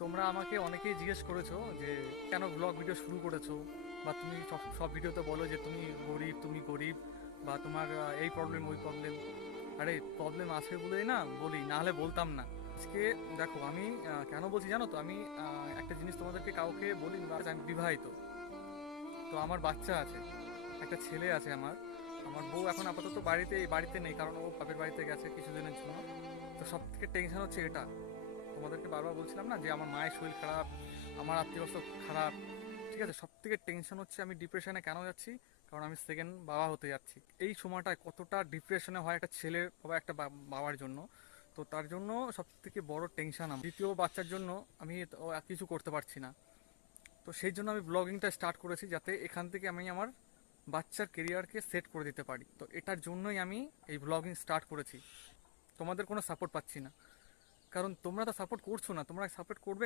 তোমরা আমাকে অনেকেই জিজ্ঞেস করেছো যে কেন ব্লগ ভিডিও শুরু করেছো, বা তুমি সব সব ভিডিওতে বলো যে তুমি গরিব, বা তোমার এই প্রবলেম ওই প্রবলেম। আরে প্রবলেম আছে বলেই না বলি, না হলে বলতাম না। আজকে দেখো আমি কেন বলছি জানো তো, আমি একটা জিনিস তোমাদেরকে কাউকে বলি না, আমি বিবাহিত। তো আমার বাচ্চা আছে, একটা ছেলে আছে আমার। আমার বউ এখন আপাতত বাড়িতে নেই, কারণ ও বাপের বাড়িতে গেছে কিছুদিনের জন্য। তো সব থেকে টেনশন হচ্ছে এটা। তোমাদেরকে বারবার বলছিলাম না যে আমার মায়ের শরীর খারাপ, আমার আত্মীয় খারাপ। ঠিক আছে, সব থেকে টেনশন হচ্ছে আমি ডিপ্রেশনে কেন যাচ্ছি, কারণ আমি সেকেন্ড বাবা হতে যাচ্ছি। এই সময়টায় কতটা ডিপ্রেশনে হয় একটা ছেলের বাবা, একটা বাবার জন্য। তো তার জন্য সব থেকে বড় টেনশন আমার দ্বিতীয় বাচ্চার জন্য। আমি তো কিছু করতে পারছি না। তো সেই জন্য আমি ব্লগিংটা স্টার্ট করেছি, যাতে এখান থেকে আমি আমার বাচ্চার কেরিয়ারকে সেট করে দিতে পারি। তো এটার জন্যই আমি এই ব্লগিং স্টার্ট করেছি। তোমাদের কোনো সাপোর্ট পাচ্ছি না, কারণ তোমরা তো সাপোর্ট করছো না। তোমরা সাপোর্ট করবে